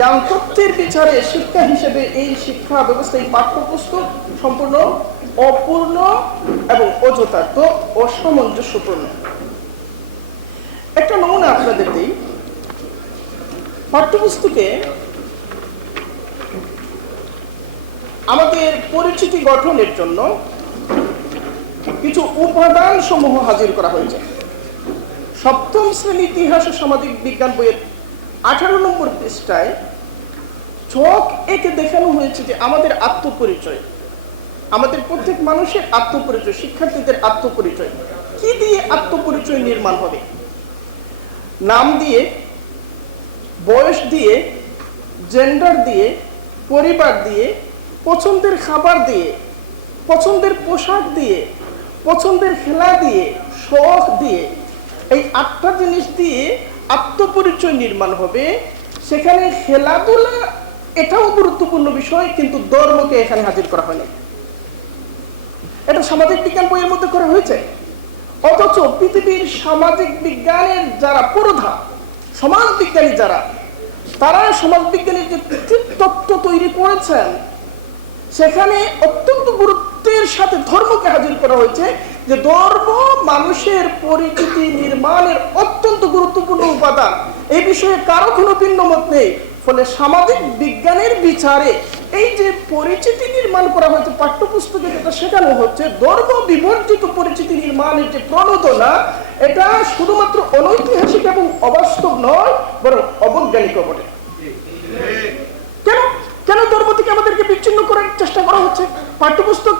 তথ্যের বিচারে শিক্ষা হিসেবে এই শিক্ষা ব্যবস্থা, এই পাঠ্যপুস্তক সম্পূর্ণ অপূর্ণ এবং অযথার্থ, অসামঞ্জস্যপূর্ণ। একটা নমুনা আপনাদের দিই। পাঠ্যপুস্তকে আমাদের পরিচিতি গঠনের জন্য কিছু উপাদান সমূহ হাজির করা হয়েছে। সপ্তম শ্রেণী ইতিহাস ও সামাজিক বিজ্ঞান বইয়ের 18 নম্বর পৃষ্ঠায় চক এঁকে দেখানো হয়েছে যে আমাদের আত্মপরিচয়, আমাদের প্রত্যেক মানুষের আত্মপরিচয়, শিক্ষার্থীদের আত্মপরিচয় কি দিয়ে আত্মপরিচয় নির্মাণ হবে? নাম দিয়ে, বয়স দিয়ে, জেন্ডার দিয়ে, পরিবার দিয়ে, পছন্দের খাবার দিয়ে, পছন্দের পোশাক দিয়ে, পছন্দের খেলা দিয়ে, শখ দিয়ে, এই 8টা জিনিস দিয়ে আত্মপরিচয় নির্মাণ হবে। সেখানে খেলাধুলা এটাও গুরুত্বপূর্ণ বিষয়, কিন্তু ধর্মকে এখানে হাজির করা হয়নি। এটা সামাজিক বিজ্ঞান বইয়ের মধ্যে করা হয়েছে। অথচ পৃথিবীর সামাজিক বিজ্ঞানের যারা পুরোধা, সমাজ বিজ্ঞানী যারা, তারা সমাজ বিজ্ঞানের যে তত্ত্ব তৈরি করেছেন সেখানে অত্যন্ত গুরুত্বের সাথে ধর্মকে হাজির করা হয়েছে, যে ধর্ম মানুষের পরিচিতি নির্মাণের অত্যন্ত গুরুত্বপূর্ণ উপাদান। এই বিষয়ে কারো কোনো ভিন্ন মত নেই। ফলে সামাজিক বিজ্ঞানের বিচারে এই যে পরিচিতি নির্মাণ করা হয়েছে পাঠ্যপুস্তকে যেটা শেখানো হচ্ছে, ধর্ম বিবর্জিত পরিচিতি নির্মাণের যে প্রণোদনা, এটা শুধুমাত্র অনৈতিহাসিক এবং অবাস্তব নয়, বরং অবৈজ্ঞানিক বটে। কেন কেন ধর্ম থেকে আমাদেরকে বিচ্ছিন্ন করার চেষ্টা করা হচ্ছে? পাঠ্যপুস্তক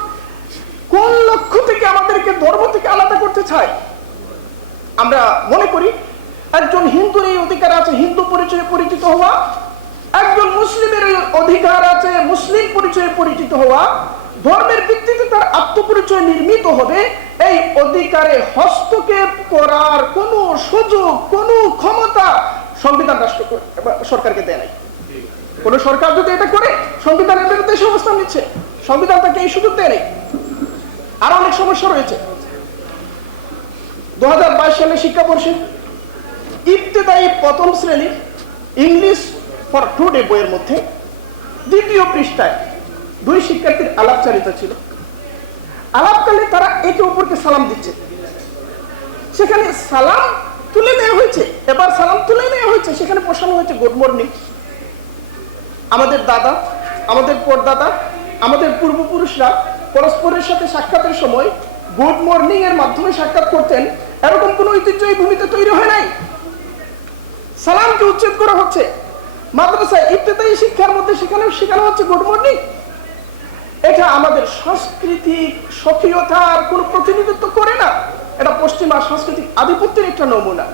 কোন লক্ষ্য থেকে আমাদেরকে ধর্ম থেকে আলাদা করতে চায়? আমরা মনে করি একজন হিন্দুর এই অধিকার আছে হিন্দু পরিচয়ে পরিচিত হওয়া, একজন মুসলিমের অধিকার আছে মুসলিম পরিচয়ে পরিচিত হওয়া। ধর্মের ভিত্তিতে তার আত্মপরিচয় নির্মিত হবে। এই অধিকারে হস্তক্ষেপ করার কোনো সুযোগ, কোনো ক্ষমতা সংবিধান রাষ্ট্র সরকারকে দেয় নাই। কোন সরকার যদি এটা করে সংবিধানের বিরুদ্ধে এসে অবস্থান নিচ্ছে, সংবিধান তাকে এই সুযোগ দেয় নাই। আরো অনেক সমস্যা রয়েছে। 2022 সালে শিক্ষাবর্ষে ইবতেদায়ী প্রথম শ্রেণীর ইংলিশ ফর টুডে বইয়ের মধ্যে 2য় পৃষ্ঠায় 2 শিক্ষার্থীর আলাপচারিত ছিল। আলাপকালে তারা একে অপরকে সালাম দিচ্ছে। সেখানে সালাম তুলে নেওয়া হয়েছে, এবার সালাম তুলে নেওয়া হয়েছে, সেখানে বসানো হয়েছে গুড মর্নিং। আমাদের দাদা, আমাদের পরদাদা, আমাদের পূর্বপুরুষরা পরস্পরের সাথে সাক্ষাতের সময় গুড মর্নিং এর মাধ্যমে সাক্ষাৎ করতেন। এরকম কোন ঐতিহ্য এই ভূমিতে তৈরি হয় নাই। সালামকে উচ্ছেদ করা হচ্ছে। মাদ্রাসায় ইবতেদায়ী শিক্ষার মধ্যে সেখানেও শেখানো হচ্ছে গুড মর্নিং। এটা আমাদের সাংস্কৃতিক স্বকীয়তার কোনো প্রতিনিধিত্ব করে না। এটা পশ্চিমা সাংস্কৃতিক আধিপত্যের একটা নমুনা।